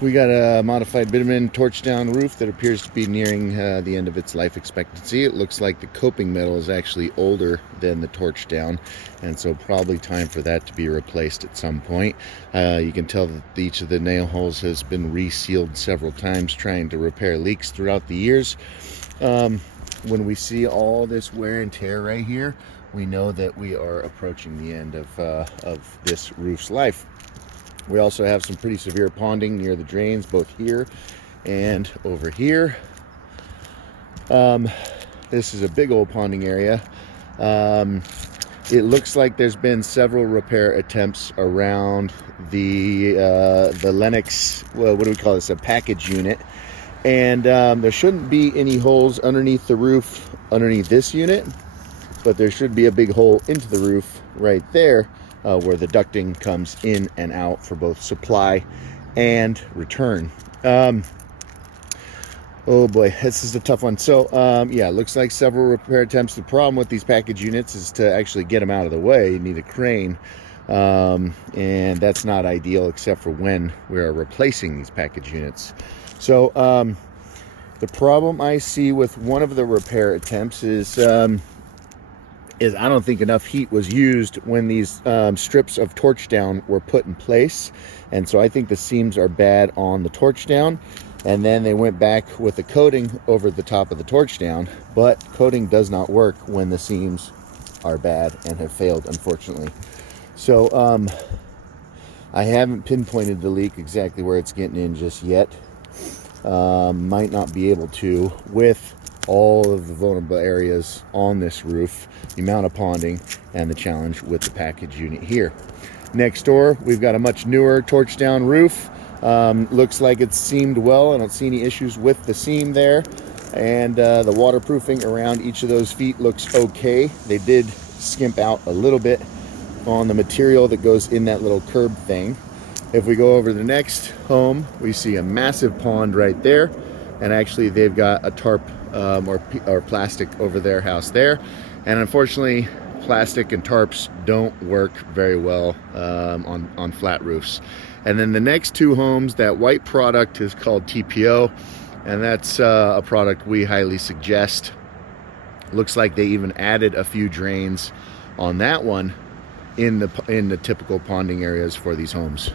We got a modified bitumen torch down roof that appears to be nearing the end of its life expectancy. It looks like the coping metal is actually older than the torch down, and so probably time for that to be replaced at some point. You can tell that each of the nail holes has been resealed several times trying to repair leaks throughout the years. When we see all this wear and tear right here, we know that we are approaching the end of this roof's life. We also have some pretty severe ponding near the drains, both here and over here. This is a big old ponding area. It looks like there's been several repair attempts around the Lennox, well, what do we call this, a package unit. And there shouldn't be any holes underneath the roof underneath this unit, but there should be a big hole into the roof right there, where the ducting comes in and out for both supply and return. Oh boy, this is a tough one. So yeah, it looks like several repair attempts. The problem with these package units is to actually get them out of the way, you need a crane. And that's not ideal except for when we are replacing these package units. So the problem I see with one of the repair attempts is I don't think enough heat was used when these strips of torch down were put in place. And so I think the seams are bad on the torch down, and then they went back with a coating over the top of the torch down, but coating does not work when the seams are bad and have failed, unfortunately. So I haven't pinpointed the leak exactly where it's getting in just yet. Might not be able to with all of the vulnerable areas on this roof, the amount of ponding, and the challenge with the package unit here. Next door, we've got a much newer torch down roof. Looks like it's seamed well. I don't see any issues with the seam there. And the waterproofing around each of those feet looks okay. They did skimp out a little bit on the material that goes in that little curb thing. If we go over to the next home, we see a massive pond right there. And actually they've got a tarp or plastic over their house there. And unfortunately, plastic and tarps don't work very well on flat roofs. And then the next two homes, that white product is called TPO, and that's a product we highly suggest. Looks like they even added a few drains on that one in the typical ponding areas for these homes.